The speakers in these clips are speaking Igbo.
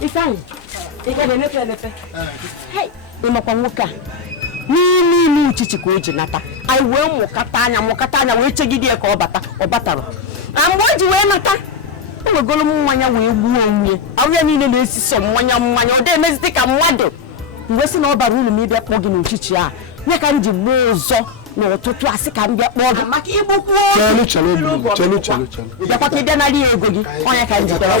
Ifeanyi, ike na-emepe. Hey, ịmakwa nwoke a. N'ime uchichi ka o ji nata. Anyị wee mụkata anya wee chegide ya ka ọ batara. Mgbe o ji wee nata, o wegoro mmanya wee gbuo onwe. Ahụ ya niile na-esi sọ mmanya, ọ dị emezite ka mmadụ. Mgbe si na ọ bara uru ma ịbịa kpọọ gị n'uchichi a, nye ka m ji gbuo ụzọ n'ụtụtụ asị ka m bịa kpọọ gị maka igbukwu chelu. Bịakwa ka ị bịa narị ya ego gị, onye ka m ji bịara.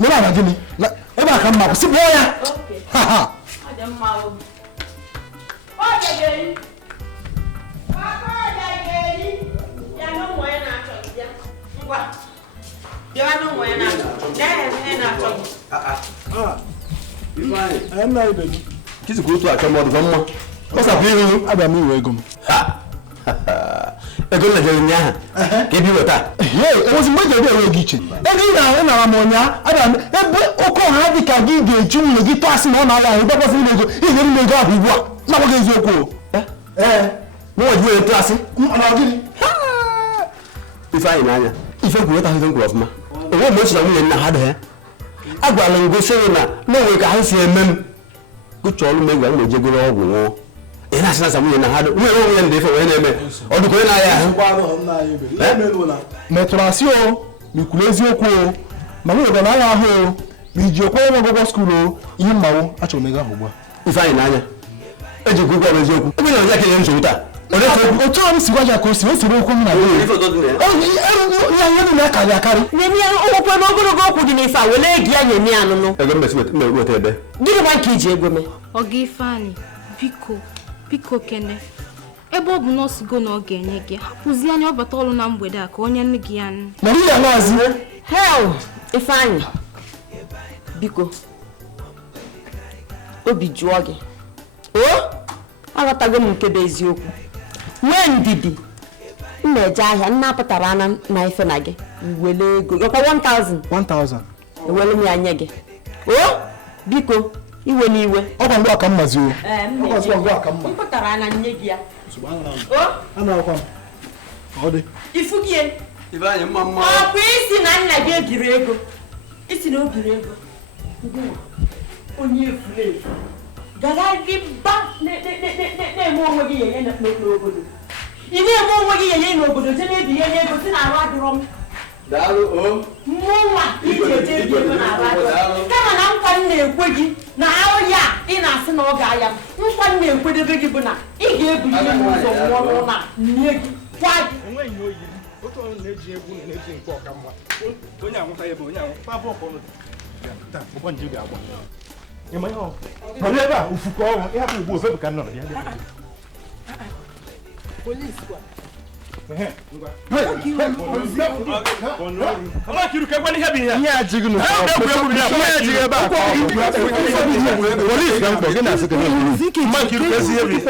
Mira na gini. Eba kan ma si boya. Ha ha. Ada mau. Oke gani. Papa gani. Ya no mo na to ya. Ngwa. Ya no mo na to. Ya na to. Ifeanyi. Am na ibe. Kisi ko to aka mo do mo. O sa bi ru Aba mi we gum. Ha. Ego na jere nya. Ke bi wota. Hey, it was much of a gichi. Every now and Amonia, Adam, Oko Hadika give the June, the pass on our line, that was illegal. He didn't make up with what? Now against Yoko. What you a classic? If I nanya. If I go to the government. What much of me in the had her? I go and go say no we can see a man. Good child make one jiggle. Ina sana samu na hado we o yende fe we na-eme odu ko na ya metrasio mi kulezi okwu ma we go na ya ho mi ji okwu na gogo school ihe mmawo acho mega hogba Ifeanyi n'anya eji gugwa eziokwu ebe na oja kele nsogbu taa ode to otu am si gwaja ko si o siri okwu na ya ya na akari Nemi okwu na ogologo okwu dị n'ife a wele egi anya ni anụnụ. ego mmesi weta ebe Gịnị ma nke iji ego me? Oga Ifeanyi, biko kene. Ebe ọ bụ nọọsụ go na ọ ga-enye gị. Hapụzi anya ọbata ọrụ na mgbede a ka onye nne gị ya nụ. Maria nazi. Hell, Ifeanyi. Biko. Obi jụọ gị. Aghọtago m nke bụ eziokwu. Nwee ndidi. M na-eje ahịa nna apụtara na ife na gị. Wele ego. Yọkwa 1000. Ewelu m ya nye gị. Biko. Iwe n'iwe. Ọ bụ aka mmazi o. Ọ bụ aka mma. Mpụtara na nye gị ya. Ana akwa. Ọ dị. Ifu gị. Ifeanyi mma. Ọ bụ isi na nna gị egiri ego. Isi na ogiri ego. Onye efulefu. Gara riba na-eme onwe gị yenye n'obodo. Ị na-eme onwe gị yenye n'obodo je na-ebi ya n'ego si na arụ adịrọ m. Daalụ o. Mụnwa iji eje ebi ego na arụ adịrọ. Kama na nkwa m na-ekwe gị na ahụ ya ị na-asị na ọ ga-aya m. Nkwa m na-ekwedebe gị bụ na ị ga-ebuli m ụzọ nwụọ n'ụlọ nye gị kwa gị. Enweghị oyi. Otu ọrụ na-eji egwu na-eji nke ọka mma. Onye anwụta ebe onye anwụ. Fa bọọkụ ọnụ. Taa, ụgbọ nje ga-agba. Ịma ihe ọ. Nọrọ ebe a ufu ka ọrụ. Ịhapụ ugbu ofe bụ ka nọrọ ya. Police kwa. Ama kiru ka gwani habi ya. Ya jigu no. Ya jigu ebe a. Police kan ko gina suka ne. Ma kiru ka si habi.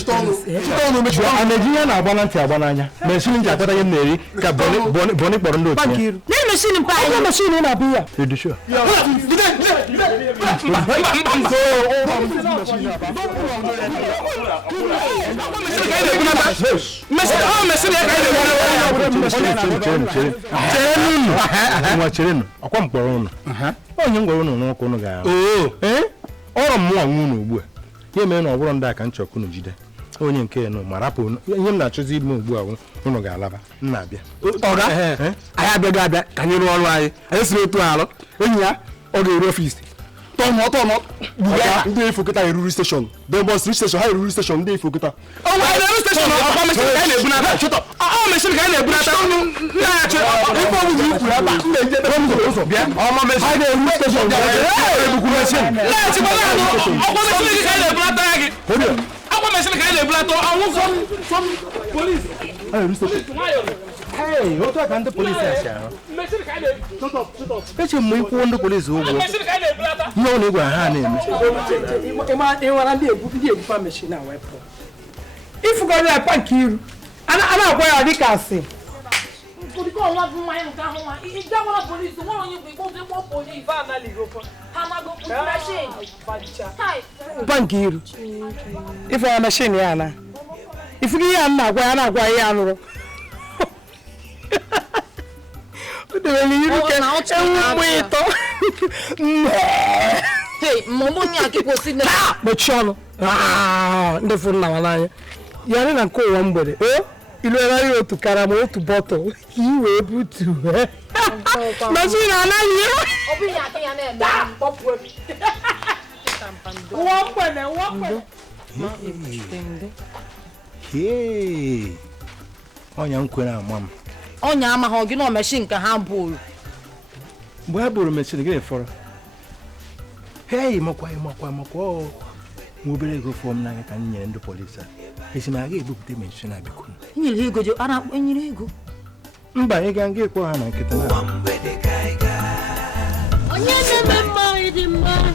Stone me chwa Nigerian na agba ntị agba n'anya. Machine ji akpata ihe na-eri ka boni kpọrọ ndị otu ya. Na machine pa Onye machine na abịa. Edusho. Cherenu akwa mkpọrọ unu onye ngwara unu n'ọkụ unu ga ọrụ mmụọ nwu unu ugbu a ihe mere na ọ bụrụ ndị aka nchọkụ unu jide onye nke nụ ma rapụ ihe m na-achọzi ime ugbu a unu ga-alaba nna abịa Ọga anyị abịaghị abịa ka anyị rụọ ọrụ anyị siri otu alụ enyi ya ọ ga-eru ọfịs tọnọ ndị ifo kịta eruru steshọn debọs steshọn ha eruru steshọn ndị ifo kịta eru steshọn ọkwa mesịrị ka anyị na-ebunata ọ mesịrị ka anyị na-ebunata na-achị ife ọbụla ikwuru ebe a na-eje ụzọ bịa ọma mesịrị ha na-eru steshọn na-achịkwa ọkwa mesịrị ka anyị na-ebunata gị akwa mesịrị ka anyị na-ebunata Hey, what can the police say? Let you move on the police. No, they were handing. If you go there, thank you. And I'm going to say. Thank you. If I am a machine, Yana. If you are not going to go, hey, Momonia, keep was in the but Sean. Ah, the phone now. You're in a cold one body, eh? You know, to caramel to bottle. You were able to, eh? Machine, I hey, on young queen, mum. On your mahog, you know, machine can handle. Where will machine again for? Hey, Mokwa, we'll be go from Nigerian and the police. It's not a book dimension. I become. You'll go to Anna when you go. But you can get one and get another. On your mind, man.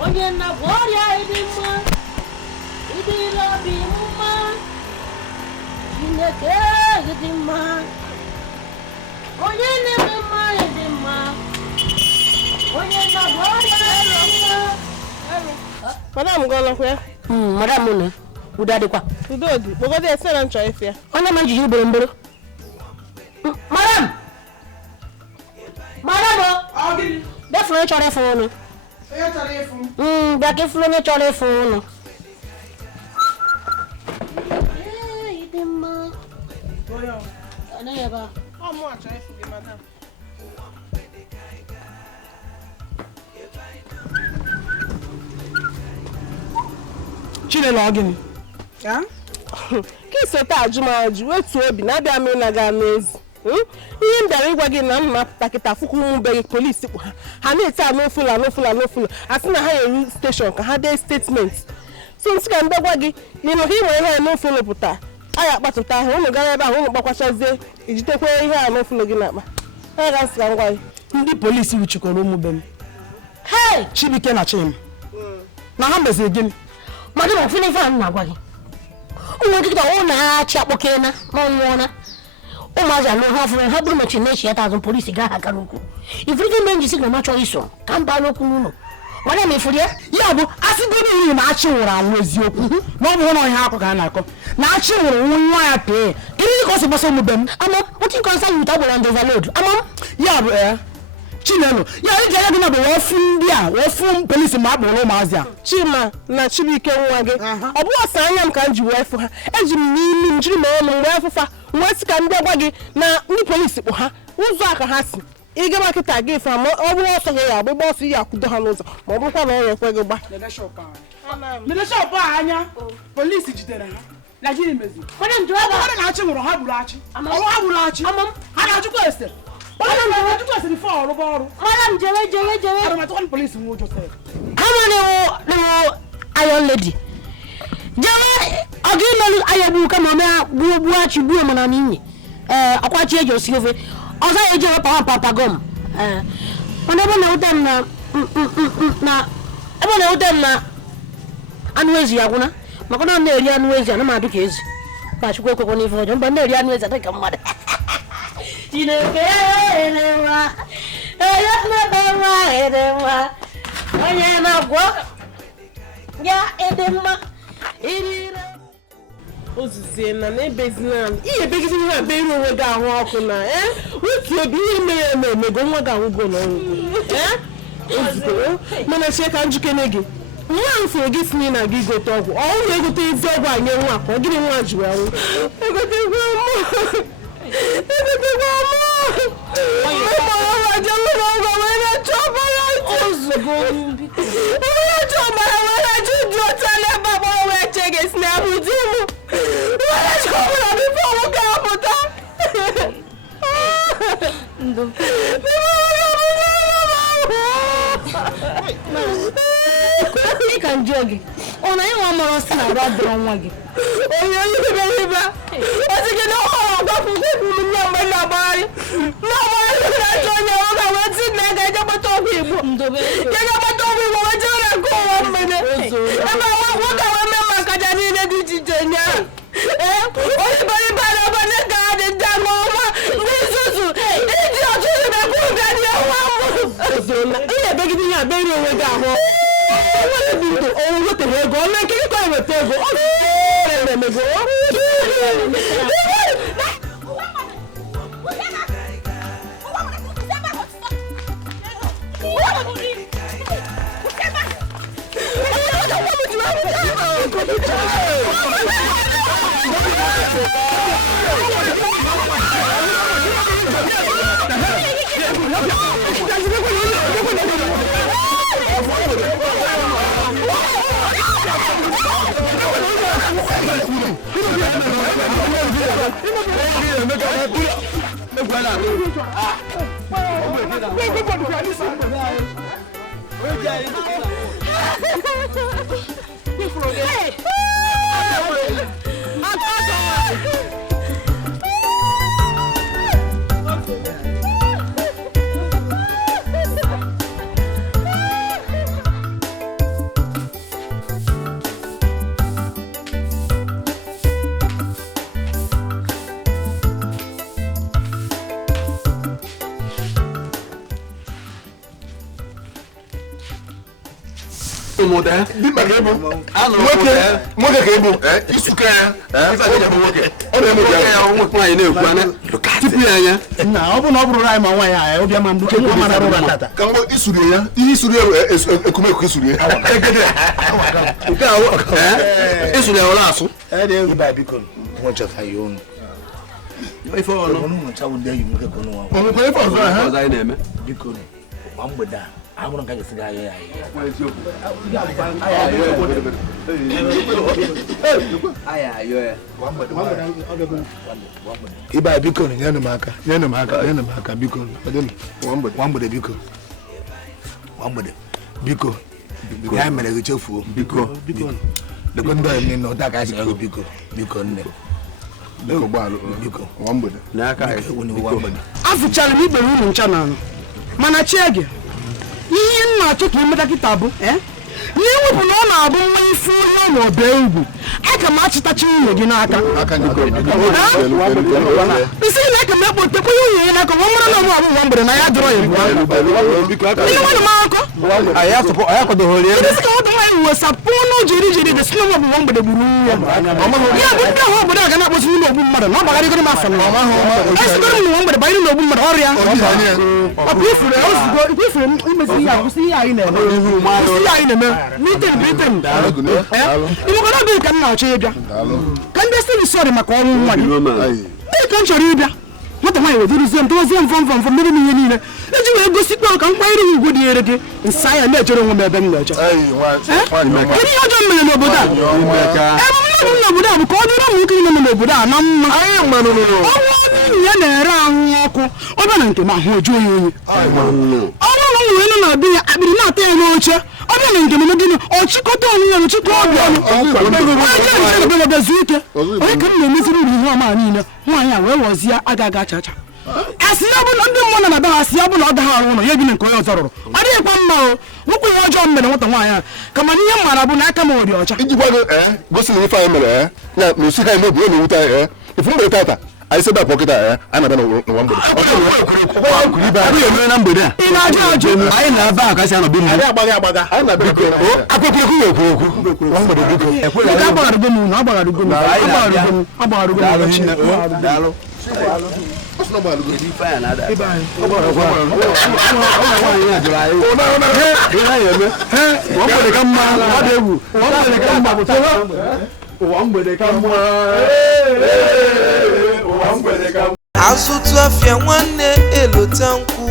On your not warrior, man. It is loving, man. In the day, man. On your mind, man. On your not warrior, Madam, go where? Madam, who daddy qua? You do, but what they say and try if you. On the man, you bring Madam! Madam! That's what you're telephone. Back if you're not telephone. hey, the man. I never. How much I forget, madam? Chile login. Yeah? Kisa ta ajumaju wetu obi na bia me na ga mezi. Ihe ndare gwa gi na mma takita fuku mu be police kpo ha na eti no full asi na ha yeru station ka ha dey statement. So nsi ka ndagwa gi ni no hi nwere ha no full puta. Aya kpatuta ha unu gara ebe ahụ unu gbakwachazie ijitekwe ihe a no full gi na akpa. Ha ga nsi ka ngwa ndị police wuchikoro mu be m. Hey! Chibike na Chim. Na ha mezi gini. Madam, finish fan na gwa gi. Uwe kita ona chapokena no nwona. O maza no ha buru machine shi ta zon police ga ha kanuku. Ifriki menji signa macho iso. Kamba no kununo. Wala me furia? Ya bụ asigoro ni na achi nwụrụ anwụ eziokwu. Na ọ bụ na ọhịa akọ ka na-akọ. Na achi nwụrụ nwa ya pee. Kiri ka o si gbasa mu bem. Amo, what in concern you double and overload? Amo, Ya bụ Chinelo. Ya ije ya gị na bụ wofu ndị a, wofu police ma akpọrọ ụmụazị a. Chima na Chibike nwa gị. Ọ bụ ọsọ anya m ka m ji wee fụ ha. Eji m n'imi m jiri m ọnụ wee fụfa. Wee sị ka ndị agwa gị na ndị police kpụ ha. Ụzọ aka ha si. Ị ga makịta gị fa ma ọ bụrụ ọsọ gị ya agba ọsọ ya akwụdo ha n'ụzọ. Ma ọ bụrụkwa na ọ ekwe gị gba. Leadership anya. Police jidere ha. Na gịnị mezi? madam driver. Ọ na achị nwụrụ ha gburu achị. Ọ ha gburu achị. Ha na-achịkwa ese. Madam jewe. I don't want police in Joseph. How many iron lady? Jewe, agino ayabu kama me buachi buo mana nini. Akwachi ejo siove. Oza ejo papa gom. Onaba na utam na anwezi yakuna. Makona na eri anwezi na madu kezi. Ba chukwe ko ni fo jomba na eri anwezi ataka mmada. Tinekerewa, erewa, onye na-agwọ ya edemma irire. Ozizie na ebezina ihe begizina ha be iru onwe gị ahụ ọkụ na wetu obi ihe mere emego nwa gị ahụ go n'ọrụ ozugbo mana cheka njikene gị nwa mfere gị sinye na gị gote ọgwụ ọ na-egote ezi ọgwụ anye nwa ka ọ gịnị nwa ji wee nwụ egotegwa mụ ị ka njọ gị ọ na ịnwa mara ọsị na arụ adịrọ nwa gị onye ibe ọsị gị na ọhụrụ ọgbapụ kweburu nne mgbe na-agbagharị na-achọ onye nwoke wee ti na ga eje gbata ọgwụ igbo ga gbata ọgwụ igbo wee jere na nke ụwa mgbede ebe nwoke wee mee maka aja niile dị iche iche nye onye bariba na ọbanye ka ha dị ndị anụ ọma ndị nzuzu iji ọtụtụ na-ekwu ụga dị ọnwa ị na-ebegide ihe abịarị onwe gị ahụ onwere dị ndụ onwe wetere ego ọ na-ekiri ka ọ weta ego ọ na-emego Moda, di magebo. Moda kebo. Isuka ya. Isa ke jabo woke. O le mo ya o mo pa ine ku ana. Tipi anya. Na obu na oburu rai ma nwa ya, obi ama nduke ko ma na ro batata. Kan mo isuri ya. Isuri ekume ku isuri. Egede. Uka o. Isuri ola asu. De ba biko. Mo cha fa yo. Ifo no no cha wo de yi mo ke ko no wa. O mo ko ifo so ha. Za ina eme. Biko no. Wa Mgbede. I'm going to get a Iba Bicon, Yanamaka, Bicon, one with a Bico. One with a Bico. I'm a little fool, Bico. The good boy, no, that guy's a Bico, Bicon. Bico, one with it. Naka, when you want. I've charged me the room in Channel. Manacheg. Ihe nna achọ ka imeta kịta bụ n'iwepụ na ọ na-abụ nwa isi onye ma ọ bịa ugwu aka m achịtachi nwunye gị n'aka isi na aka m ekpotekwa nwunye ya n'aka nwa mara na ọmụ abụ nwa mgbede na ya dụrọ ya ihe nwanne m akọ isi ka nwata nwaanyị wesapụ n'ụjọ iri dị si na ọmụ nwa mgbede gburu ya ya bụ ndị ahụ obodo a ga na-akpọsi n'ụlọ ogbu mmadụ na ọ bagharịgoro m afọ na esigoro m nwa mgbede banyere n'ogbu mmadụ ọrịa ọkụ ifere imezi ihe akwụsị ihe anyị na-eme meeting ịmụkọrọ obi ka m na-achọ ịbịa ka ndị siri sọrị maka ọnwụ nwa gị dị ka m chọrọ ịbịa nwata nwaanyị wedirizie m dozie mvọmvọmvọ mmiri m ihe niile iji wee gosikwa ka m kwanyere ha ugwu dị ere gị nsa ya na-echere onwe m ebe m na-eche kedu ihe ọjọọ mere n'obodo a ebe mmadụ n'obodo a bụ ka ọ dịrị ụmụ nwoke niile nọ n'obodo a na mma ọnwụ ya na-ere ahụ ọkụ ọ bịa na nke m ahụ ojuo ya oyi ọrụ ụlọ nwere nọ na be ya akpịrị na-ata ya n'oche ọ bịa na nke m gịnị ọchịkọta onwe ya ọchịkọ obi ọnụ bịa zuo ike onye ka m na-emeziri uru ihe ọma niile nwaanyị a wee wọzie agaghị achacha asị ya bụ na ndị mmụọ nọ na be ha asị ya bụ na ọ daha arụ ụlọ ya ebi na nke onye ọzọ rụrụ ọ dịghịkwa mma o nwekwa ihe ọjọọ mere nwata nwaanyị a kama na ihe m mara bụ na aka m dị ọcha ijikwa gị gosi na ife anyị mere ya na osi ha ime obi ọ na-ewute anyị ifu mgbede tata anyị sebe akpọ kịta a na-abịa n'ụwa mgbede na mgbede a ị na-ajụ ajụ anyị na-aba akasị anọbi mmiri akwụkwọ ekwu ekwu nwa mgbede biko nke agbagharịgo m agbagharịgo azụtụ afịa nwanne elota nkwụ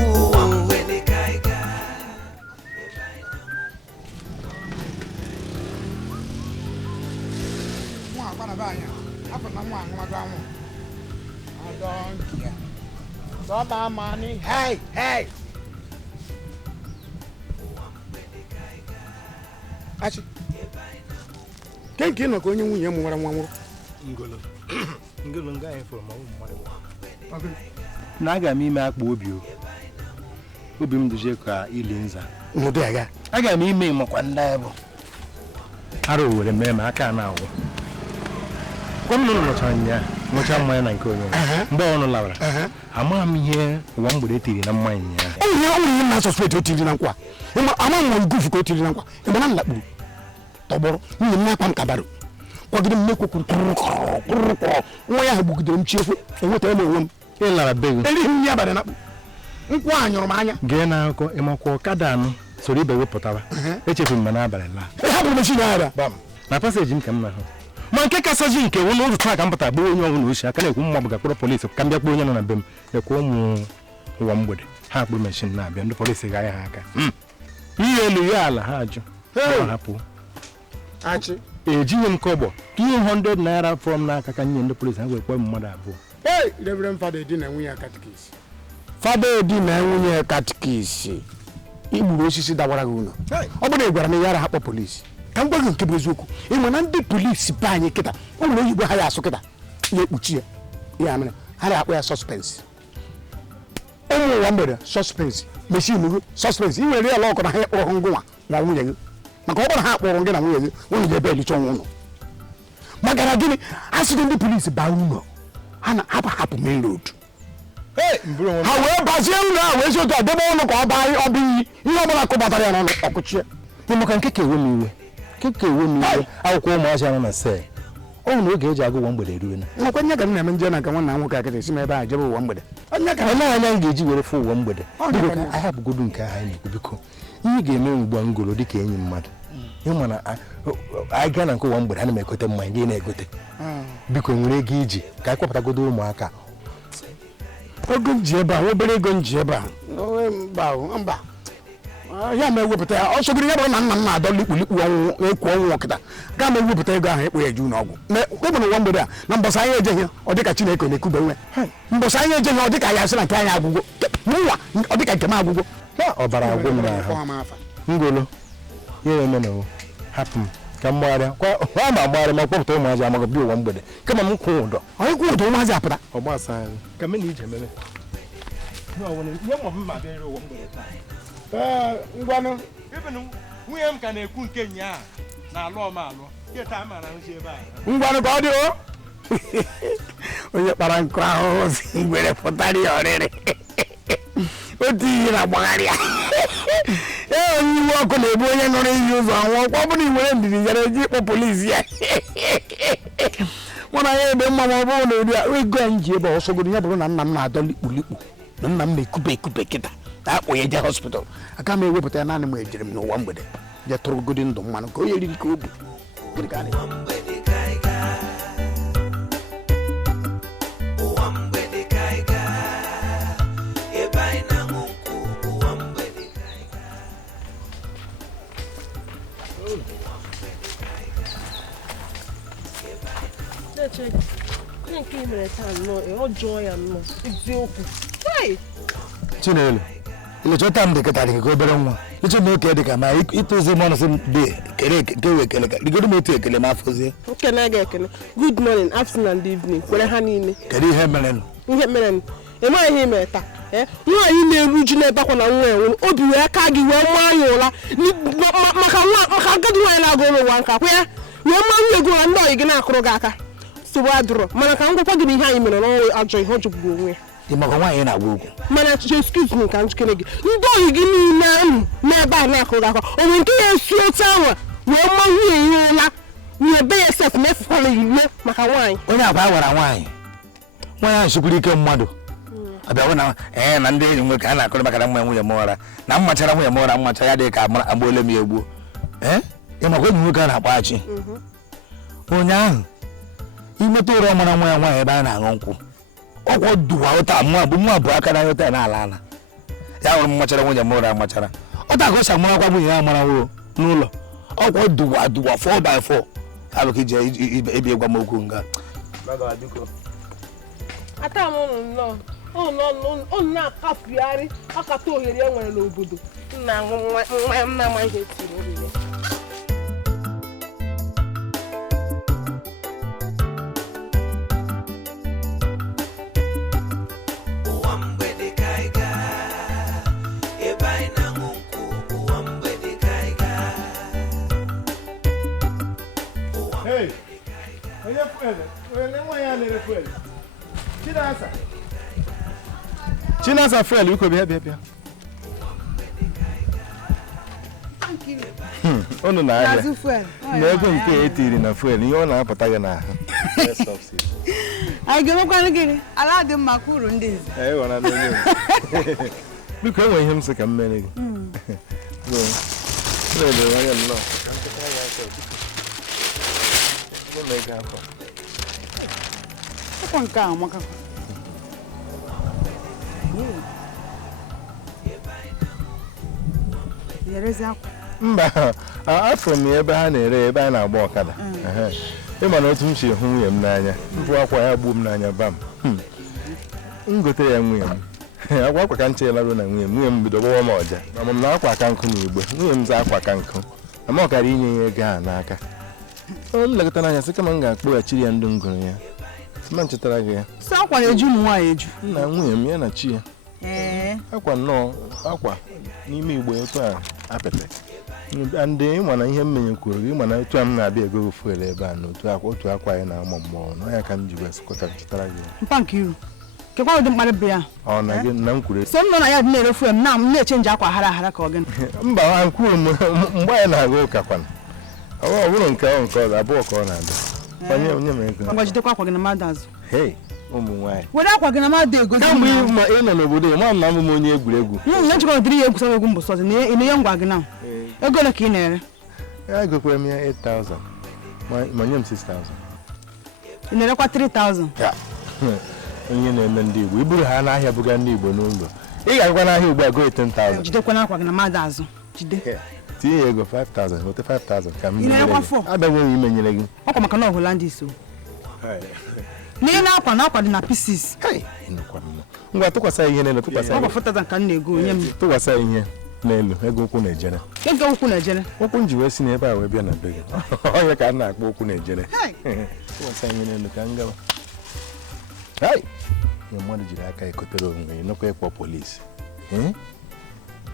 achị ke nke nọ ka onye nwunye m nwara nwa nwụrụ ngolo nga anyị fọrọ ma ọ mmadụ na aga m ime akpa obi m dịje ka ili nza n'ụdị aga aga m ime makwa ndị anyị bụ arụ were mee ma aka na-agwụ kwa m nụrụ nụcha mmanya na nke onye mgbe ọnụ lawara ama m ihe ụwa mgbede tiri na mmanya ya onye na-asọspekt o tiri na nkwa ama m igufu ka o tiri na nkwa ịma na nlakpuru tọgbọrọ nwunye m na-akpa m kabaro kwagide m mekwekwuru kụrụkụrụ nwa ya ahụ gbugidere m chiekwe enweta m onwe m ịlara be gị erighị m ya abalị nakpụ nkwụ a nyụrụ m anya gee n'akụkọ ịmakwa ọkada anụ soro ibe wepụtara echefuru m n'abalị laa hapụrụ m esi agha na paseji m ka m na-ahụ ma nke kasaji nke wụ n'ụzọ taa ka m pụtara gbaa onye ọnwụ na ochi aka na-ekwu mma bụ gakpọrọ polisi ka m bịakpọ onye nọ na be m ekwe ụmụ ụwa mgbede ha kpụrụ meshin na-abịa ndị polisi ga ha aka ihe elu ya ala ha ajụ hapụ ejighị m kọbọ 200 naira fọrọ m n'aka ka nye ndị polisi ha wee kpọọ mmadụ abụọ Reverend Fada Edi na nwunye katikisi Fada Edi na nwunye katikisi igburu osisi dawara gị ụlọ ọ bụrụ na ị gwara m ya ara ha kpọ polisi ka m gwa gị nke bụ eziokwu ịma na ndị polisi be anyị kịta ọ nwere oyibo ha ya asụ kịta ya ekpuchi ya ya mere ha na-akpọ ya sọspensị ụmụ ụwa mgbede sọspensị meshin gị sọspensị ị nwere ya ọkụ na ha kpọrọ ngụnwa na nwunye gị maka ọ bụrụ ha kpọrọ gị na nwunye gị nwunye gị ebe elicha ọnwụ ụlọ maka na gịnị asịrị ndị polisi baa ụlọ ha na-hapụ main road ha wee bazie ụlọ a wee otu adebe ụlọ ka ọ baa ọbụ iyi ihe ọbụla kụbatara ya n'ọnụ ọkụchie maka nke ka ewe m iwe akwụkwọ ụmụazị anọ na sel ọ na oge eji agụ ụwa mgbede eruo na nakwa nye ka m na-eme nje na ka nwanna nwoke akịta esi m ebe a jebe ụwa mgbede onye ka anya m ga-eji were fụ ụwa mgbede ahịa bụgodu nke ahụ anyị na-ekwu biko ihe ga-eme ugbu a ngolo dị ka enyi mmadụ ịma na anyị gaa na nke ụwa mgbede ana m egote mmanya gị na-egote biko nwere ego iji ka anyị kpọpụtagodo ụmụaka ogo m ji ebe a obere ego m ji ebe a mba ya ma ewepụta ya ọ sogoro ya bụrụ na nna m na-adọ likpulikpu ọnwụ ekwu ọnwụ ọkịta gaa ma ewepụta ego ahụ ekpo ya eju n'ọgwụ ekpere ụwa mgbede a na mbọsị anyị ejeghị ọ dịka Chineke na-ekube nwe mbọsị anyị ejeghị ọ dịka ya asị na nke anyị agwụgwọ mụnwa ọ dịka nke m agwụgwọ ọbara agwụ m n'ahụ ngolo ihe eme na hapụ m ka m gbagharịa kwa ma agbagharị ma kpọpụta ụmụazị amaghị bi ụwa mgbede kama m kwụ ụdọ onye kwụ ụdọ ụmụazị apụta ọ gbasa anyị ka m na ije mere ngwanụ nwunye m ka na-ekwu nke nya na-alụ ọmalụ ngwanụ ka ọ dị o onye kpara nkụ ahụhụ si ngwere pụtara ya ọrịrị otu iyi na-agbagharị ee onye iwe ọkụ na-ebu onye nọrọ iyi ụzọ anwụọ kwa ọ bụrụ iwere ndidi jere eji ịkpọ polisi ya mụ na ya ebe mma ma ọ bụrụ na eri a ego anyị ji ebe ọsọgoro ya bụrụ na nna m na-adọ likpulikpu na nna m na-ekube kịta akpọ ya eje hospital aka m ewepụta ya naanị m ejere m n'ụwa mgbede je tụrụgodi ndụ mmanụ ka onye riri ka o bu Chinelo ilechọta m dịkọta dị ka obere nwa ịchọ m oke dịka ma ịtụzi m ọnụ sị m dị kere nke wee ekele ka rigodo m otu ekele ma afọzie nkene ga ekele good morning afternoon and evening kwere ha niile kedu ihe merenụ enweghị ihe ime taa nwaanyị na-eru uju na-ebakwa na nwa enwere obi wee aka gị wee maa ya ụra maka agadi nwaanyị na-agụrụ ụwa nka kwa ya wee maa ego na ndị ọyị gị na-akụrụ gị aka nsogbu adụrọ mana ka m gwakwa gị na ihe anyị mere n'ọnwa ajọ ihe ọ jọgburu onwe ya ịmaka nwaanyị na-agwa okwu mana excuse me ka njikere gị ndị oyi gị niile ahụ n'ebe a na-akụrụ aka onwe nke ya esi otu ahụ wee ma nwunye ya ụra nye be ya sef na-efukwala ilo maka nwaanyị onye agba gwara nwaanyị ahụ sikwuru ike mmadụ abịa na na ndị enyi nwe ka a na-akụrụ maka na nwa nwunye m ụra na mmachara nwunye m ụra mmacha ya dị ka agbaole m ya egbuo ịmakwa enyi nwoke a na-akpaghachi ụnyaahụ imeta ụra mara nwa ya nwaanyị ebe a na-aṅụ nkwụ ọkwọ duwa ụta mụ abụọ aka na ụta na-ala ala ya hụrụ mmachara nwunye m ụra machara ọta ka ọ si amarakwa nwunye ya mara nwụrụ n'ụlọ ọkwọ duwa 4x4 abụka ije ebi gwa m okwu nga ata m ụnụ na-akapụgharị akata ohere e nwere n'obodo nna nwa m na-ama ihe tiri ohere Chinasa fuel biko bịa. Unu na-ahịa na ego nke etiri na fuel ihe ọ na-apụta gị n'ahụ. Anyị ga-emekwanụ gịnị? Ala dị mma ka uru ndị nze. Biko enwe ihe m sị ka m mere gị. Akwa nke a maka. Mba, afọ m ebe ha na-ere ebe a na-agba ọkada. Ịma na otu m si hụ nwunye m n'anya, mpụ akwa ya gbuo m n'anya bam. M gotere ya nwunye m. Akwa ka m cheelarụ na nwunye m bido gbawa m ọja. Ma m na akwa ka nkụ n'igbe, nwunye m za akwa ka nkụ. Ma ọ kara inye ya ego a n'aka. O nlegọta n'anya sị kama m ga-akpọghachiri ya ndụ ngụrụ ya. Sima nchetara gị ya. Sọ akwa na-eju ụmụ nwaanyị eju. Nna nwunye m ya na chi ya. Akwa nnọọ akwa n'ime igbe otu a apịpị. Ndị ịma na ihe mmenye kwuru gị, ịma na otu a m na-abịa ego fuel ebe a na otu akwa anyị na-amụ mmụọ na ya ka m ji wee sịkọta chetara gị. Mpa nke iru. Kekwa ụdị mkparị bụ ya. Ọ na gị na m kwuru. So m nọ na ya dị na-ere fuel m na-echenji akwa hara ka ọ gị. Mba, ha kwuru m mgbe anyị na-aga ụka kwana. Ọ bụrụ nke ọzọ abụọ ka ọ na-abịa. Onye m ego. Ngwa jidekwa akwa gị na mmadụ azụ. Ụmụ nwaanyị. Were akwa gị na mmadụ ego. Kamgbe ị nọ n'obodo ya, ma m onye egwuregwu. Ejikọ dịrị ya egwu mbọsị ọzọ na ị na-enye ngwa gị na. Ego ole ka ị na-ere? Egokwara m ya 8,000 ma nye m 6,000. Ị na-erekwa 3,000? Onye na-eme ndị Igbo iburu ha n'ahịa buga ndị Igbo n'ụlọ. Ị ga-agwa n'ahịa ugbu a go 10,000. Jidekwana akwa gị na mmadụ azụ. Jide. Tinye ya ego 5,000, weta 5,000 ka m nyere gị. Abịaghị m imenyere gị. Ọkwa maka na Hollandis o. N'ihe na-akwa dị na pieces. Ngwa tụkwasị ihe n'elu tụkwasị. Ọ bụ 4,000 ka m na-ego onye m. Tụkwasị ihe n'elu ego ụkwụ na-ejere. Ego ụkwụ na-ejere? Ụkwụ m ji wee si n'ebe a wee bịa na be gị. Onye ka a na-akpọ ụkwụ na-ejere. Tụkwasị ihe n'elu ka m gawa. Nye mmadụ jiri aka ekotere onwe ya nọkwa ịkpọ polisi.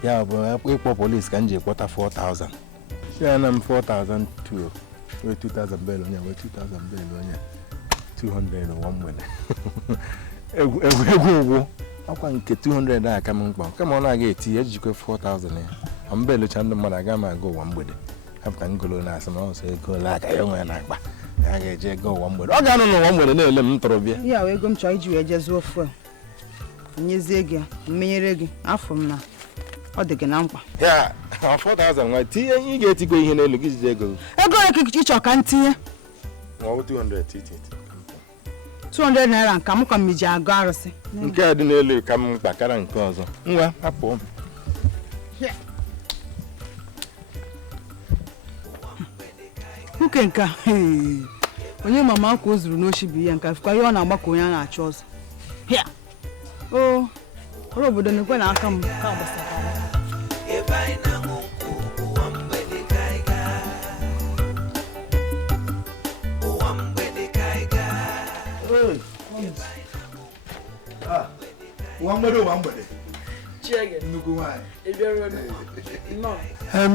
Ya bụ ịkpọ polisi ka m ji ekpọta 4,000. Ya na m 4,000 wee 2,000 bel onye wee 2,000 bel onye 200 nwa mgbede. Egwu ụgwụ akwa nke 200 a ka m mkpa kama ọ na-aga eti ejikwa 4,000 ya. Mbe elocha ndị mmadụ aga m aga ụwa mgbede hapụta ngolo na-asị na ọsọ ego ole aka ya nwere na-akpa ya ga-eje ego ụwa mgbede. Ọ ga-anọ n'ụwa mgbede na-ele m tọrọ bịa. Ya ego m chọrọ iji wee jee zụọ fuel nyezie gị mmenyere gị afọ m na ọ dị gị na mkpa. Ya 4,000 nwa tinye ị ga-etikwa ihe n'elu gị jide ego. Ego ole ka ịchọ ka m tinye? 200 naira nke m ka m ji agụ arụsị. Nke a dị n'elu ka m kpakara nke ọzọ. Ngwa hapụ m. Nwoke nke a onye mama ka o zuru n'oshi bụ ya nke afịkwa ihe ọ na-agba ka onye a na-achọ ọzọ. Ọrụ obodo na-ekwe na aka m ka gbasara.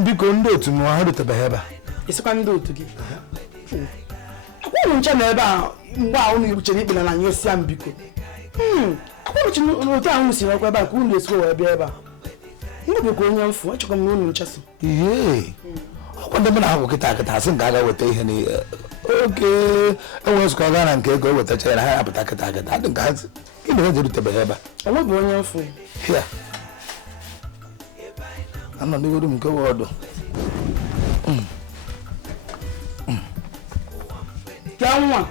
Biko ndị otu m ha rutebeghị ebe a. Isikwa ndị otu gị. Akwụrụ nche na ebe a mgbe ahụ na-ebuchere ikpe na nye si m biko. Akwụrụ nche n'otu ahụ si ekwe ebe a ka unu esikwa wee bịa ebe a. Ndị bụkwa onye mfu echekwa m na unu nche so. Ọkwa ndị m na-ahụ kịta asị m ga-aga weta ihe n'ihe. Oge enwe nzukọ ọga na nke ego wetacha na ha ya pụta kịta adị nke ha gịnị ha erutebeghị ebe a. Ọ bụ onye mfu. Anọ n'ihu m nke wọdụ. Ya nwa.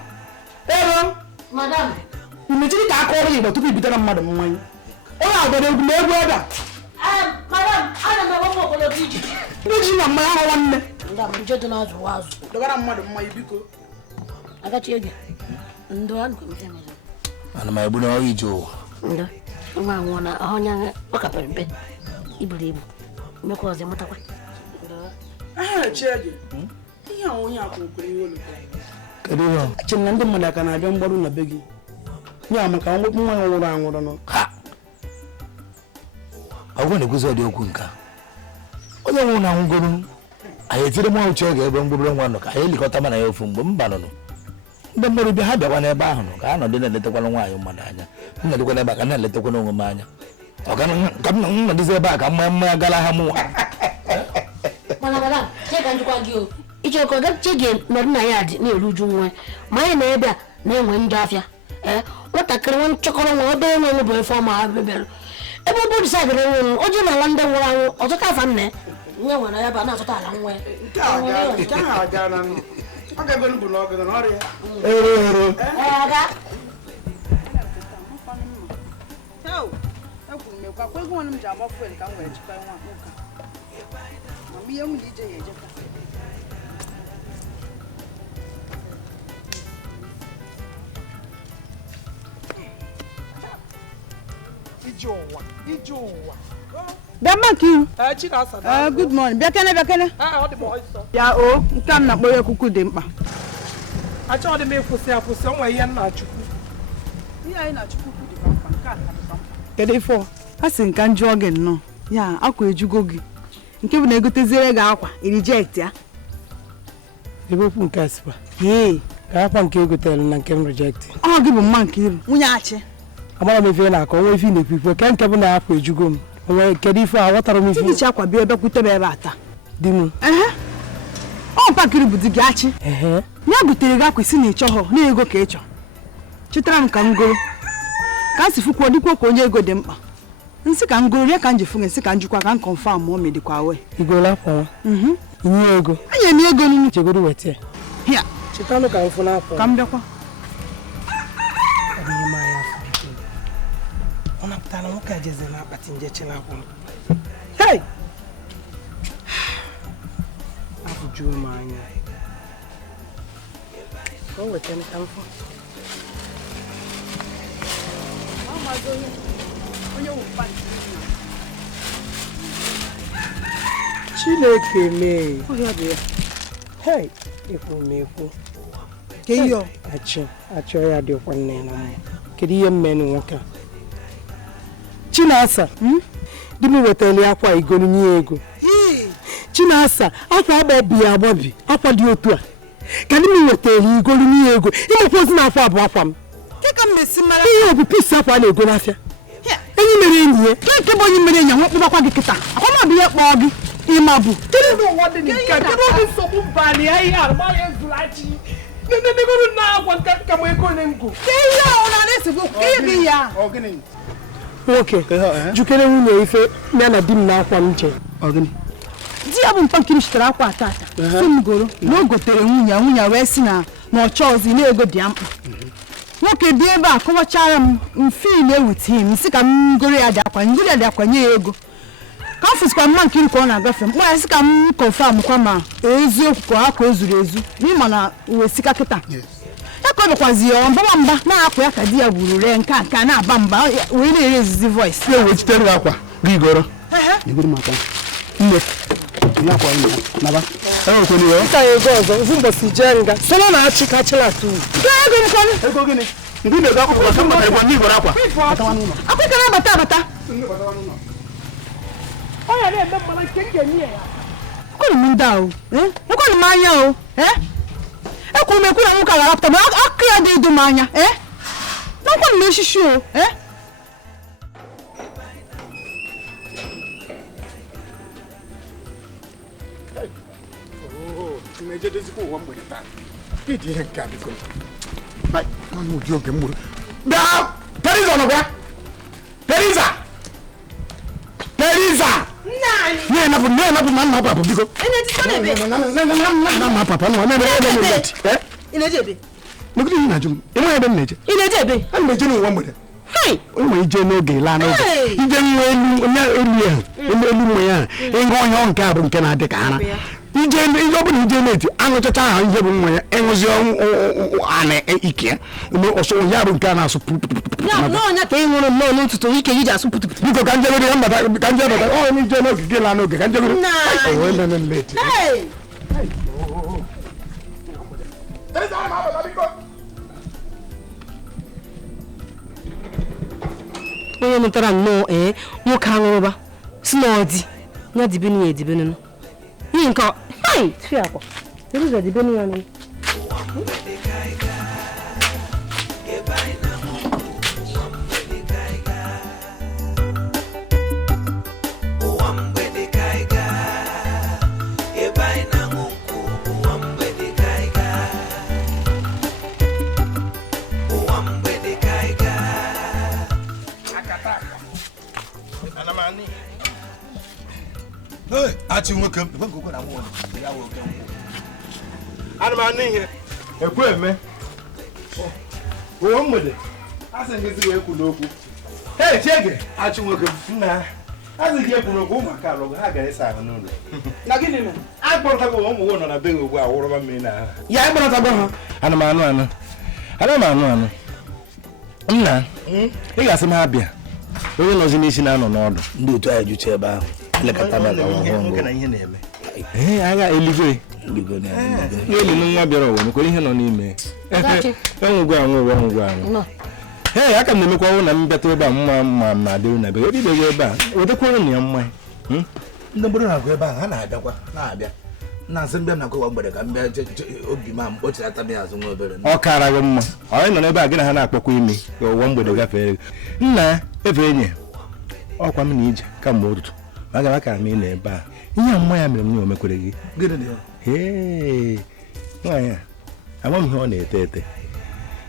Madam. Imechiri ka aka ọrụ Igbo tupu ibitere mmadụ mmanya. Onye agbara egwu na egwu ebe a. Madam, ana m agba okolo iji. Iji na mmanya ọwa nne. Nda m je dị n'azụ wazụ. Dọgara mmadụ mmanya biko. Agachi ege. Ndo an ko mteme. Ana m egbu na ọrụ ije ụwa. Ndo. Nwa nwa na ahonya ọkapere mpe. Iburu ibu. Mmekwa ọzọ mụtakwa. Chiege. Ihe a onye akwụ kwere ihe olu. Kedu ihe? Chem na ndị mmadụ aka na-abịa mgbaru na be gị. Ya maka nwekwu nwa ya nwụrụ anwụrụ nọ. Ọgwụ na-ekwuzi ọdị okwu nke a. Onye nwụrụ na nwụgoro anyị etiri mwa uche oge ebe mgbobere nwa nọ ka anyị likọta mana ya ofu mgbe mba nọ ndị mmadụ bịa ha bịakwa n'ebe ahụ ka ha nọdụ na-eletakwana nwaanyị mmadụ anya m nọdụkwa n'ebe a ka na-eletakwana onwe m anya ka m nọdụzi ebe a ka mmanya gara ha mụnwa mana madam cheka njikwa gị o ichekọ gachi gị nọdụ na ya dị na-eru uju nwa ma anyị na ebe a na-enwe njọ afịa nwatakịrị nwa nchọkọrọ nwa obere nwe bụ efe ọma ha bebere ebe ọ bụ disaidịrị nwe o ji n'ala ndị nwụrụ anwụ ọtụtụ afa nne nye nwere ya bụ na-azụta ala nwa Good morning. Bekene. Ya o, nke m na-akpọ ya kuku dị mkpa. Achọghị m ịkwụsị onwe ihe nna Chukwu. Ihe anyị na Chukwu dị mkpa nke a dị mkpa. Kedu ifo? A sị nka njụọ gị nnọọ. Ya akwa ejugo gị. Nke bụ na egoteziere gị akwa, reject ya. Ebe okwu nke asịkwa. Ka akwa nke egotere na nke m reject. Ọ gị bụ mma nke iru, nwunye achị. Amara m ife na-akọ onwe ife na-ekwu ka nke bụ na akwa ejugo m. Onwe kedu ife a ghọtara m ife. Ichi akwa bịa ebe kwute m ebe ata. Di m. Ọ mpakịrị bụ di gị achị. Ya butere gị akwa isi na ịchọghọ na ego ka ịchọ. Chịtara m ka m goro. Ka a si fụkwuo dịkwa ka onye ego dị mkpa. Nsị ka m goro ya ka m ji fụ gị nsị ka m jikwa ka m confirm ma o medikwa we. Igoro akwa nwa. Inye ego. Enye m ego nunu chegoro weta. Ya. Chitanụ ka m fụ n'akwa. Ka m bịakwa. Ọ napụtara nwoke a jeze n'akpati njechi n'akwụ m. Hei! Afụjuo m anya. Ka o weta ka m fụ. Chineke mee. Hei! Ekwu m ekwu. Ke iyo? Achọ ya dịkwa nne na mma. Kedu ihe mmenụ nwoke a? Chinasa, di m wetara akwa igolu nye ego. Chinasa, akwa agbabi, akwa dị otu a. Ka di m wetara igolu nye ego, imekwozi na afọ abụ akwa m. Keka mmesi mara. Ihe bụ pisi akwa na-ego n'afịa. Enyi mere enyi ya. Keke bụ onye mere enyi nwakpụbakwa gị kịta. Akwa ma bụ ihe kpọọ gị. Ịma bụ. Kedu ụwa dị n'ike? Kedu ụdị nsogbu bali ya ihe arụma ya ezulachi? Nenegoro na agwa ka m ego na ngụ. Ke ihe ahụ na na-esogbu ibi ya. Nwoke, jukere nwunye ife ya na di m na akwa m je. Di ya bụ mpakịrị chitere akwa atata. Si m goro na o gotere nwunye wee si na ọchọ ọzọ na-ego dị ya mkpa. Nwoke dị ebe a kọwachara m mfil ewute m si ka m goro ya dị akwa nye ya ego. Ka m fụsikwa mma nkiri ka ọ na-agafe m kpọrọ ya si ka m confirm kwa ma eziokwu ka akwa ezuru ezu n'ịma na uwe sika kịta. Eko bekwazi ya mba na-akwa ya ka di ya gburu ree nke a na-aba mba wee na-ere ezizi voice. Ya wechitere gị akwa gị goro. Igoro maka nne. Ya kwa nne na ba. Kwenu yo. Ka ego ọzọ ofu mbọsị jee nga. Solo na-achị ka chịlatụ. Ego m kwanu. Ego gịnị? Ndị na-ego akwụkwọ ka maka ego ndị igoro akwa. Akwa ka na-abata. Ọ ya na-eme mmara nke m ga-enye ya. Kwenu m ndị ahụ. Ekwenu m anya o. Ekwuru m ekwu na nwoke ga-arapụta ma aka ya dị idu m anya. N'ọkwa m eshishi o. Mejedezikwa ụwa mgbede taa. Ịdị ihe nke a biko. Nwanne ụdị oge m gburu. Bịa! Teriza nọ bịa! Teriza! Na-enapụ na nna papa biko. Na papa nọ na-eme Ị Nugudi ị na-ajụ m. Ị nweghị ebe m na-eje. Ị na-eje ebe? A na-eje n'ụwa mgbede. Onwe ije n'oge laa n'oge. Ije nwe elu nwe ya. Ịṅụ ọnya nke a bụ nke na-adị ka ara. Ije ọ bụla ije na-eti aṅụchacha ahụ ihe bụ nwa ya ịṅụzi ana ike ya. Ọsọ ya bụ nke a na-asụ n'ọnya ka ị nwụrụ nnọọ n'ụtụtụ ike iji asụ pụtụpụtụ. Biko ka njegoro ya mbata ka njebata ọ na ije n'oge gị laa n'oge ka njegoro. Onye mụtara nnọọ nwoke aṅụrụba si n'ọdị ya dibenu ya edibenu ihe nke tfi akwa dibenu ya nụ mani. Hey, ati nwoke m, nwoke na nwoke. Ya nwoke. Ana mani ihe. Ekwe me. O Mgbede. Asa ngezi ekwu n'okwu. Hey, chege, ati nwoke m. Nna. Asa gị ekwu n'okwu ụmụaka alụgo ha gara ịsa ahụ n'ụlọ. Na gịnị mere? Akpọrọtago ụmụ nwoke nọ na be ugbu a wụrọba mmiri na ha. Ya akpọrọtago ha. Ana m anụ. Nna, ị ga-asị m abịa. Onye nọzi n'isi na-anọ n'ọdụ. Ndị otu anyị jucha ebe ahụ. Lekọta maka nwoke na ihe na-eme. Agha eluigwe. N'elu nwa bịara ụwa mekwara ihe nọ n'ime. Enwegwe anwụ. Hey, aka m na-emekwa ọnwụ na m bịata ebe a mma ma dịrị na be. Ebidoghi ebe a. Wedekwara na ya mmanya. Ndị mmadụ na-agụ ebe ahụ ha na-abịakwa na-abịa. Na asị mbịa na-akọwa Mgbede ka mbịa obi ma mkpochilata m ya azụ nwa obere. Ọ kara gị mma. Anyị nọ n'ebe a gị na ha na-akpọkwa ime ka ụwa Mgbede gafere. Nna efe enye ọkwa m na ije kamgbe ụtụtụ. Aga m akara m ị na ebe a. Ihe mma ya mere m nye omekwere gị. Gịnị dị ya? Hee, nwaanyị a, ama m ihe ọ na-ete ete.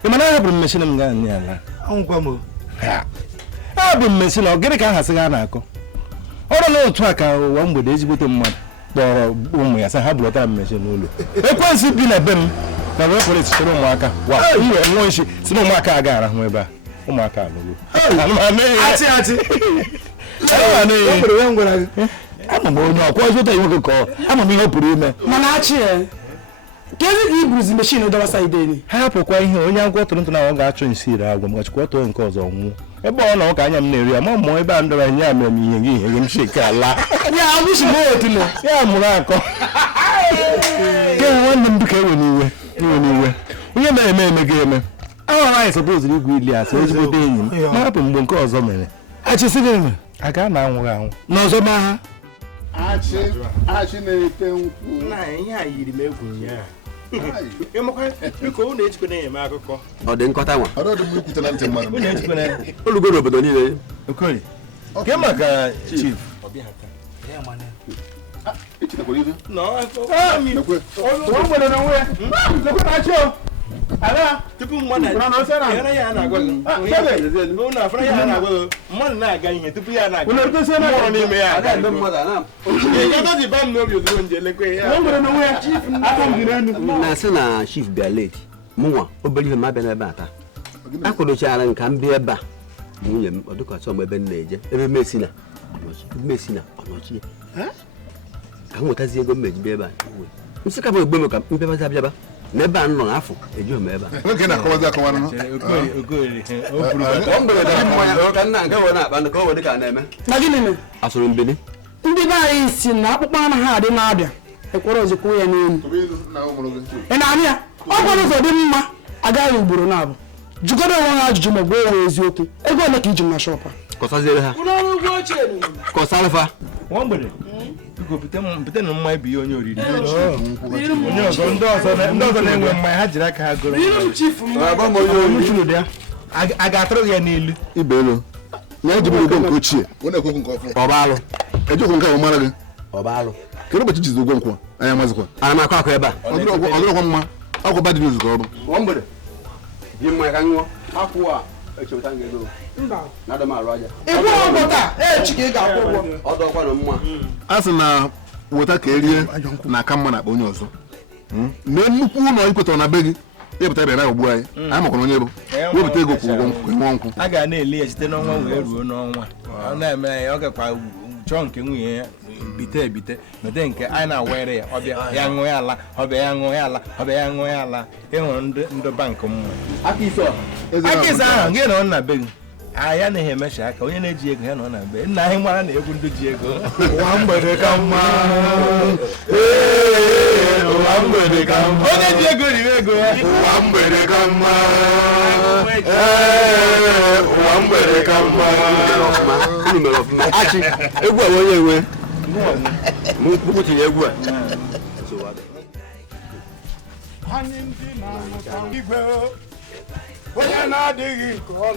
Ị mana ahapụrụ m mechina m gaa nye ala. Anwụkwa m. Ahapụrụ m mechina, ọ gịnị ka aha sị ha na-akọ? Ọrụ na otu a ka ụwa Mgbede ezigbote mmadụ kpọrọ ụmụ ya sị ha bụlọtara m mechina n'ụlọ. Ekwensu bi na be m na wee pụrụ esitere ụmụaka. Iwe nwa isi si na ụmụaka aga arahụ ebe a. Ụmụaka alụgo. Ama m onye ọkwa ọzọta nwoke ka ama m ihe ọ pụrụ ime. Mana achị ya. Kezi ka iburuzi machine dọwasa ideni. Ha hapụkwa ihe onye agwọ tụrụ ntụ na ọ ga-achụ nsị ire agwọ mgachikwa tụọ nke ọzọ nwụọ. Ebe ọ na ụka anya m na-eri ya ma mmụọ ebe a ndọrọ ihe a mere m ihe gị m sheke ala. Ya abụchi m otule. Ya mụrụ akọ. Ke nwanne m bụka ewe n'iwe. Onye mere eme ga-eme. Ahụrụ anyị sọpoziri igwe ili asị ezigbote enyi m. Ma hapụ mgbe nke ọzọ mere. Achịsị gị mere? A ga na-anwụghị anwụ. N'ọzọ ma ha. Achị na-ete nkwụ. Na ihe a yiri m egwu nyaa. Ịmakwa biko unu ejikwa na-eme akụkọ. Ọ dị nkọta nwa. Ọ dị ikwute na ntị mmadụ. Unu ejikwa na olugoro obodo niile. Okoli. Ke maka chief. Echitakwara ife? Nekwe. Ọ nwere na nwe ya. Nekwe na achị o. Ala tupu mmadụ ya na-agwa gị. Unu afara ya na-agwa gị. Mmadụ na-aga ihe tupu ya na-aga. Unu egosi na mụrụ n'ime ya. Aga ndị mmadụ ana. Ya gazi ba m n'obi ozugbo nje lekwe ya. Ọ nwere na nwe ya chief aka m giri enu. Na-asị na chief bịa late. Mụnwa obere ihe m abịa n'ebe a taa. Akwadochara nka m bịa ebe a. Nwunye m ọ dịka ọsọ m ebe m na-eje. Ebe Mesina ọnọchi. Ka m nwetazi ego m meji bịa ebe a. Nsị ka m egbe m ka m bịabazi abịaba. N'ebe a nọ n'afọ eju m ebe a. Oge na-akọwazi akọwa nọ. Ka nna nke wee na-akpa ka o wee dị ka na-eme. Na gịnị mere? Asụrụ mbili. Ndị be anyị si na akpụkpọ anaghị adị n'abịa. Ekwere ozikwu ya n'elu. Ị na-anụ ya? Ọ bụrụ ụzọ dị mma agaghị ugboro na-abụ. Jụgodo onwe ha ajụjụ ma ọ bụ eziokwu. Ego ole ka iji m na shọp a? Kọsaziere ha. Kọsalfa. Nwa Mgbede. Biko pụta na mmanya bụ ihe onye oriri. Onye ọzọ ndị ọzọ na-enwe mmanya ha jiri aka ha goro. A ga-atụrụ ya n'ilu. Ibelu. Na eji bụ nke ochie. Ọ na-ekwu nke ọfụ. Ọbalụ. Ejikwu nke ọmara gị. Ọbalụ. Kedu ụbọchị jizi ụgwọ nkwụ? Anya mazikwa. Ana m akọ akọ ebe a. Ọ dịrọkwa mma. Akwụ bad news ka ọ bụ. Nwa Mgbede. Bi mmanya ka ṅụọ. Akwụ a echeweta nga ego. Na adam arụ aja. Ịkwụ ụgwọ taa, echi ka ị ga-akwụ ụgwọ. Ọ dọkwa na mma. A sị na weta ka erie na aka mma na-akpa onye ọzọ. Na nnukwu ụlọ ikwetara na be gị epụta ebe na ogbu anyị. Anyị makwana onye bụ. Wepụta ego kwụ ụgwọ nwa nkwụ. A ga na-eli ya site n'ọnwa wee ruo n'ọnwa. Ọ na-eme ya ọ gakwa chọọ nke nwunye ya ebite mete nke anyị na-awere ya ọbịa ya ṅụọ ya ala ọbịa ya ṅụọ ya ala ọbịa ya ṅụọ ya ala ịhụrụ ndị bankị mma aka ise ahụ gị nọ na be gị anyị anaghị emecha aka onye na-eji ego ya nọ na be nna anyị mara na egwu ndị ji ego Ụwa Mgbede ka mma. Ụwa Mgbede ka mma. Onye ji ego riri ego ya. Ụwa Mgbede ka mma. Ụwa Mgbede ka mma. Unu mere ọfụma. Achị egwu a onye nwe. Mụ tinye egwu a. Onye na-adịghị nke ọ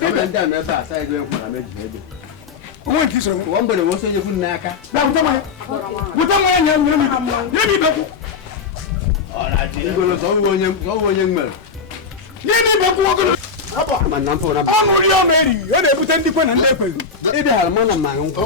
ndị a na-ebe asa ego ekwara meji ego onwe nke isoro ụwa mgbede nwoke onye kwuru n'aka na buta mmanya nya nwere mi beku ngolo so onye mmere nye mi beku ogolo ma na mfo na ọnụ ri o meri ọ na-ebute ndị kwe na ndị ekwe ịdị ha mụ na mmanya nkwụ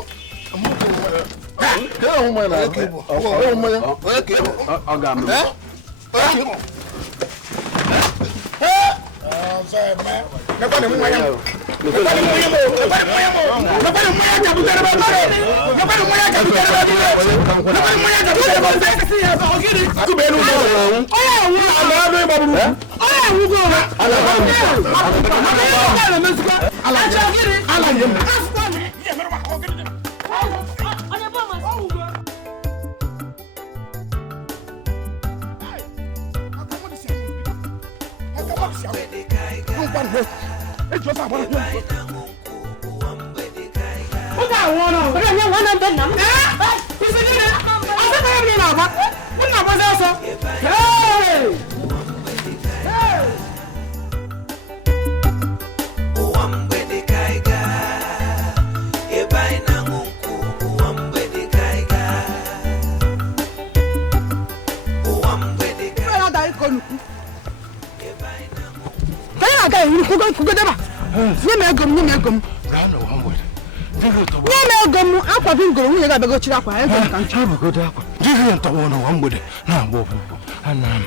ọ ga-amụ akwa bingoro nwunye ga-abịago chiri akwa ya ka nche abagodo akwa jiri ntọwa n'ụwa mgbede na-agba ọpụpụ ana m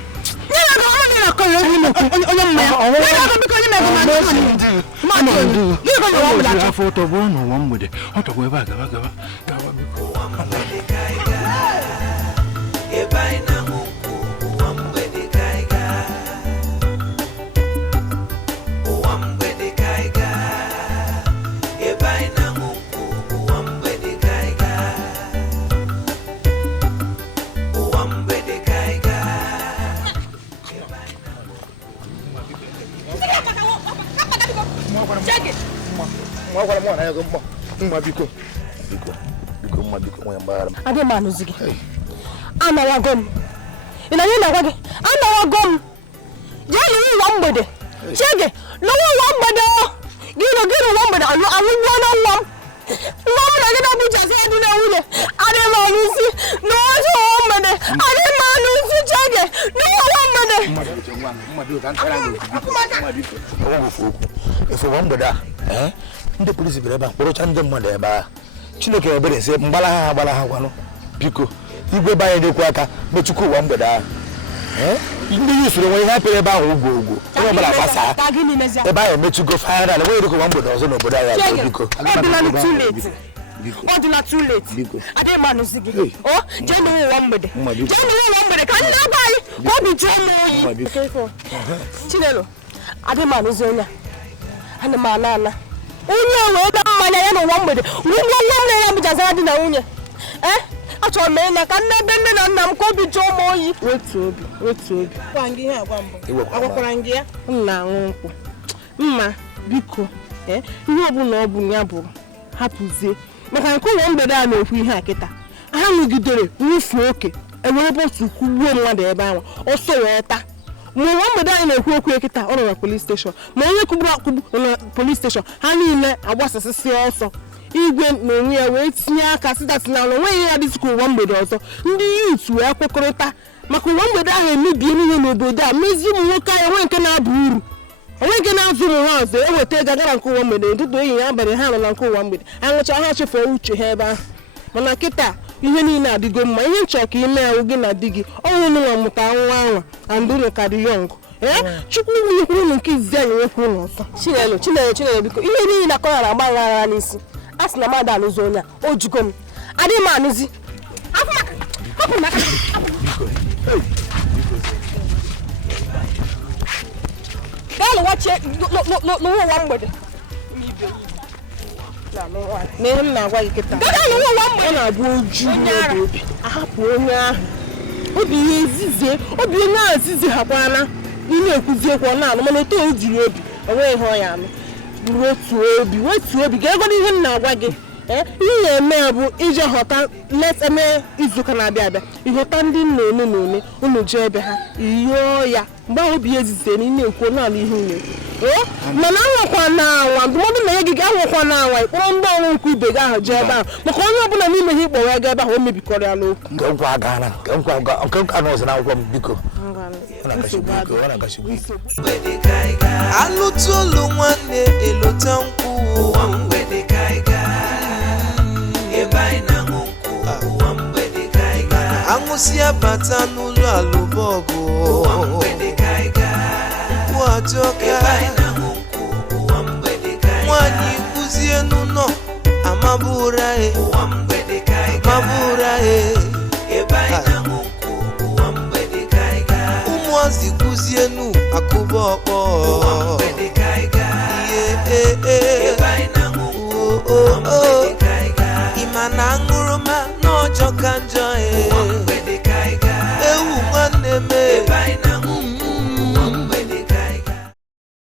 afọ ụtọ bụrụ n'ụwa mgbede ọ tọgbọ ebe a gaba Ade manuzi gị. Anawago m. Ina nye na-agwa gị. Anawago m. Jee nụrụ ụwa mgbede. Chege, nụrụ ụwa mgbede. Gịnụ ụwa mgbede anụgbuo na nwa m. Nwa m na gị na-abụcha sị adị na nwunye. Ade manuzi. N'otu ụwa mgbede. Ade manuzi chege. Nụrụ ụwa mgbede. Ụwa mgbede a, ndị polisi bịara ebe a kpọrọcha ndị mmadụ ebe a. Chineke ebere sị mgbala ha gwanụ biko igwe banye nyekwa aka mechukwu ụwa mgbede ahụ ndị yi usoro nwe ihe apịrị ebe ahụ ugwu onye ọbụla gbasaa ebe ahụ emechugo fayara na nweghị ụwa mgbede ọzọ n'obodo anyị biko ọ dịla too late adị manụzi gị jee nụrụ ụwa mgbede ka anyị na-agba anyị ka obi jụọ m oyi Chinelo adị manụzi onye ana m ana onye wee ebe mmanya ya n'ụwa mgbede nwunye nne ya bụjazara dị na nwunye achọrọ m ịna ka nne ebe nne na nna m ka obi jụọ m oyi wetu obi agwakwara gị ya m na-aṅụ nkwụ mma biko ihe ọbụla ọ bụ ya bụ hapụzie maka nke ụwa mgbede a na-ekwu ihe a kịta ha nụgidere nwufuo oke ewere bọtụ kwugbuo mmadụ ebe ahụ ọsọ wee taa ma ụwa mgbede anyị na-ekwu okwu ekịta ọ nọ na polis steshọn ma onye kwugburu akwụgbu na polis steshọn ha niile agbasasịsị ọsọ igwe na onwe ya wee tinye aka sịtasị na ụlọ nweghị ya dịtụka ụwa mgbede ọzọ ndị yut wee kwekọrịta maka ụwa mgbede ahụ emebie n'ihe n'obodo a mezi ụmụ nwoke anyị onwe nke na-aba uru onwe nke na-azụ ụmụ ha ọzọ eweta ego gara nke ụwa mgbede ụtụtụ ehihie ya abalị ha nọ na nke ụwa mgbede anwụcha ha chefuo uche ha ebe ahụ mana kịta ihe niile adịgo mma ihe nchọ ka ime ahụ gị na di gị ọnwụ nwa mụta nwa anwa and unu ka dị yọng chukwu nyekwuru unu nke izizi anyị nwekwu unu ọsọ Chinelo biko ihe niile na kọya na-agba aghara n'isi a sị na mmadụ anụzi onye a o jigo m adị m anụzi n'ụwa mgbede na ihe m na-agwa gị kịta ọ na-abụ oju obi ahapụ onye ahụ obi ihe ezizie obi onye ahụ ezizi hakwana n'ime ekwuzi ekwu ọ na-anụ mana otu o jiri obi enweghị ihe ọ ya anụ wetuo obi ga-egodi ihe m na-agwa gị ihe na-eme bụ ije ghọta eme izuụka na-abịa abịa ịghọta ndị nna one unu jee ebe ha yọọ ya mgbe obi ezizie na ị na-ekwu n'ala ihe unu mana anwakwa na anwa ndụmọdụ na gị anwakwa na anwa ịkpọrọ ndị ọrụ nkwu ibe gị ahụ jee ebe ahụ maka onye ọbụla n'ime ha ikpọrọ ego ebe ahụ o mebikọrọ ya n'okwu nkwa agaala nke anọzi na akwụkwọ m biko alụtụlụ nwanne elota nkwụ ụwa mgbede ka anyị gaa ebe anyị na-aṅụ nkwụ ụwa mgbede ka anyị gaa aṅụsịa bata n'ụlọ alụbọgụ ụwa mgbede ka anyị gaa nkwụ ajọka ebe anyị na-aṅụ nkwụ ụwa mgbede ka anyị gaa nwaanyị kụzie n'ụlọ amabụra ụwa mgbede ka anyị gaa amabụra ebe anyị na-aṅụ nkwụ ụwa mgbede ka anyị gaa ụmụazị kụzie nụ akụba ọkpọ ụwa mgbede ka anyị gaa ebe anyị na-aṅụ nkwụ ụwa mgbede ka anyị gaa ịma na aṅụrụma n'ọjọ ka njọ ụwa mgbede ka anyị gaa ewu nwanne m